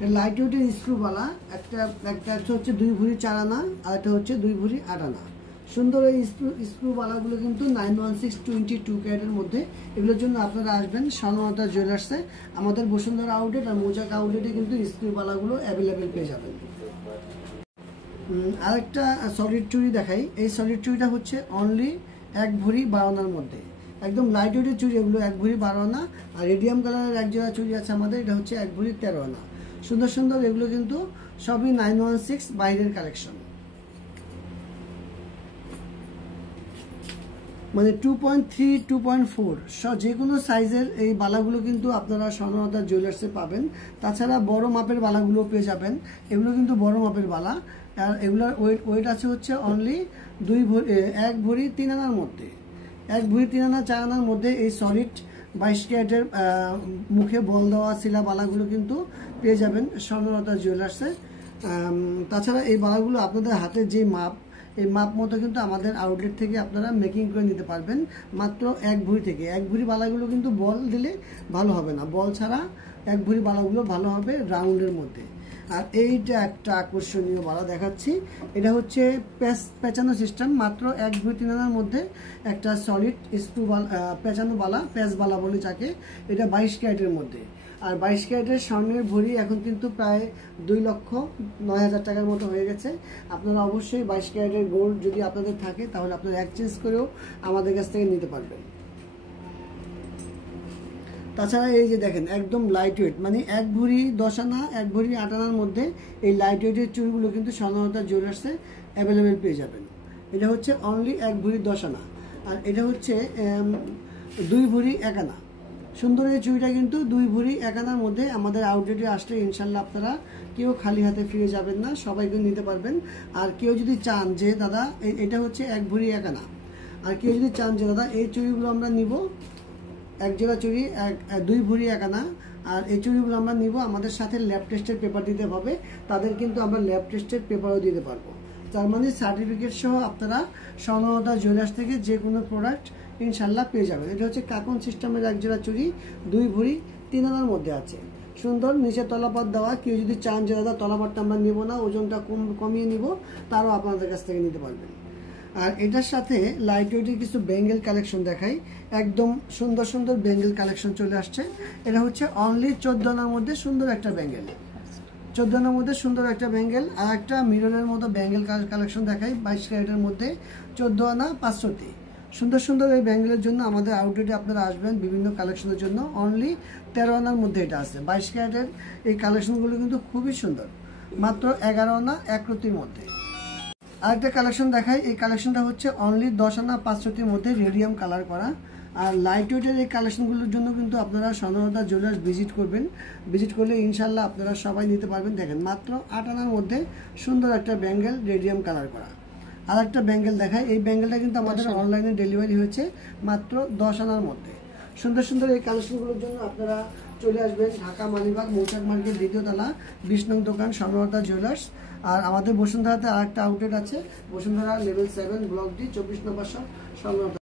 Light ওয়েটের স্ক্রুওয়ালা একটা হচ্ছে 2 ভরি 4 আনা আর একটা হচ্ছে 2 ভরি 8 আনা। সুন্দর এই স্ক্রুওয়ালাগুলো কিন্তু 91622 ক্যারেটের মধ্যে। এগুলোর জন্য আপনারা আসবেন স্বর্ণলতা জুয়েলার্সে। আমাদের বসুন্ধরা আউটলেট আর মৌচাক আউটলেটে কিন্তু স্ক্রুওয়ালাগুলো অ্যাভেলেবেল পেয়ে যাবেন। আরেকটা সলিড চুড়ি দেখাই। এই সলিড চুড়িটা হচ্ছে অনলি 1 ভরি 12 আনার মধ্যে, একদম লাইট ওয়েটের চুড়ি। এগুলো 1 ভরি 12 আনা। আর রেডিয়াম কালারের এক জোড়া চুড়ি আছে আমাদের, এটা হচ্ছে 1 ভরি 13 আনা। সুন্দর সুন্দর এগুলো কিন্তু সবই 916 বাইরের কালেকশন, মানে 2.3 2.4 যে কোনো সাইজের এই বালাগুলো কিন্তু আপনারা স্বর্ণলতা জুয়েলার্সে পাবেন। তাছাড়া বড় মাপের বালাগুলো পেয়ে যাবেন। এগুলো কিন্তু বড় মাপের বালা। আর এগুলোর ওয়েট আছে হচ্ছে অনলি 1 ভরি 3 আনার মধ্যে, 1 ভরি 3 আনা 4 আনার মধ্যে এই সলিড 22 ক্যারেটের মুখে বল দেওয়া শিলা বালাগুলো কিন্তু পেয়ে যাবেন স্বর্ণলতা জুয়েলার্সে। তাছাড়া এই বালাগুলো আপনাদের হাতে যে মাপ, এই মাপ মতো কিন্তু আমাদের আউটলেট থেকে আপনারা মেকিং করে নিতে পারবেন মাত্র 1 ভরি থেকে। 1 ভরি বালাগুলো কিন্তু বল দিলে ভালো হবে না, বল ছাড়া 1 ভরি বালাগুলো ভালো হবে রাউন্ডের মধ্যে। আর এইটা একটা আকর্ষণীয় বালা দেখাচ্ছি। এটা হচ্ছে পেঁচানো সিস্টেম, মাত্র 1 ভরি 3 আনার মধ্যে একটা সলিড স্ক্রু পেঁচানো বালা, প্যাচ বালা বলে যাকে। এটা 22 ক্যারেটের মধ্যে। আর 22 ক্যারেটের স্বর্ণের ভরি এখন কিন্তু প্রায় 2,09,000 টাকার মতো হয়ে গেছে। আপনারা অবশ্যই 22 ক্যারেটের গোল্ড যদি আপনাদের থাকে তাহলে আপনারা এক্সচেঞ্জ করেও আমাদের কাছ থেকে নিতে পারবেন। তাছাড়া এই যে দেখেন একদম লাইট ওয়েট, মানে 1 ভরি 10 আনা 1 ভরি 8 আনার মধ্যে এই লাইট ওয়েটের চুড়িগুলো কিন্তু স্বর্ণলতা জুয়েলার্সে অ্যাভেলেবেল পেয়ে যাবেন। এটা হচ্ছে অনলি 1 ভরি 10 আনা। আর এটা হচ্ছে 2 ভরি 1 আনা। সুন্দর এই চুড়িটা কিন্তু 2 ভরি 1 আনার মধ্যে। আমাদের আউটলেটে আসলে ইনশাল্লাহ আপনারা কেউ খালি হাতে ফিরে যাবেন না, সবাইকে নিতে পারবেন। আর কেউ যদি চান যে দাদা এটা হচ্ছে 1 ভরি 1 আনা, আর কেউ যদি চান যে দাদা এই চুড়িগুলো আমরা নিব, 1 জোড়া চুড়ি 2 ভরি 1 আনা, আর এই চুড়িগুলো আমরা নিব, আমাদের সাথে ল্যাব টেস্টের পেপার দিতে হবে। তাদের কিন্তু আমরা ল্যাব টেস্টের পেপারও দিতে পারবো। তার মানে সার্টিফিকেট সহ আপনারা স্বর্ণলতা জুয়েলার্স থেকে যে কোনো প্রোডাক্ট ইনশাল্লাহ পেয়ে যাবেন। এটা হচ্ছে কাকন সিস্টেমের 1 জোড়া চুড়ি 2 ভরি 3 আনার মধ্যে আছে। সুন্দর নিচে তলাপাত দেওয়া। কেউ যদি চান যে দাদা তলাপাতটা আমরা নিব না, ওজনটা কমিয়ে নিব, তারও আপনাদের কাছ থেকে নিতে পারবেন। আর এটার সাথে লাইট ওয়েটের কিছু ব্যাঙ্গেল কালেকশন দেখাই। একদম সুন্দর সুন্দর ব্যাঙ্গেল কালেকশন চলে আসছে। এটা হচ্ছে অনলি 14 আনার মধ্যে সুন্দর একটা ব্যাঙ্গেল, 14 আনার মধ্যে সুন্দর একটা ব্যাঙ্গেল। আর একটা মিররের মতো ব্যাঙ্গেল কালেকশন দেখাই 22 ক্যারেটের মধ্যে 14 আনা 500টি। সুন্দর সুন্দর এই ব্যাঙ্গেলের জন্য আমাদের আউটলেটে আপনারা আসবেন বিভিন্ন কালেকশনের জন্য। অনলি 13 আনার মধ্যে এটা আছে। 22 ক্যারেটের এই কালেকশনগুলো কিন্তু খুবই সুন্দর, মাত্র 11 আনা 1 রতির মধ্যে। আরেকটা কালেকশন দেখাই। এই কালেকশনটা হচ্ছে অনলি 10 আনা 500টির মধ্যে রেডিয়াম কালার করা। আর লাইট ওয়েটের এই কালেকশনগুলোর জন্য কিন্তু আপনারা স্বর্ণলতা জুয়েলার্স ভিজিট করবেন। ভিজিট করলে ইনশাল্লাহ আপনারা সবাই নিতে পারবেন। দেখেন মাত্র 8 আনার মধ্যে সুন্দর একটা ব্যাঙ্গেল রেডিয়াম কালার করা। আর একটা ব্যাঙ্গেল দেখায়। এই ব্যাঙ্গেলটা কিন্তু আমাদের অনলাইনে ডেলিভারি হয়েছে মাত্র 10 আনার মধ্যে। সুন্দর সুন্দর এই কালেকশনগুলোর জন্য আপনারা চলে আসবেন ঢাকা মালিবাগ মৌচাক মার্কেট 2য় তলা 20 নং দোকান স্বর্ণলতা জুয়েলার্স। আর আমাদের বসুন্ধরাতে আরেকটা আউটলেট আছে, বসুন্ধরা লেভেল 7 ব্লক ডি 24 নম্বর শপ স্বর্ণলতা।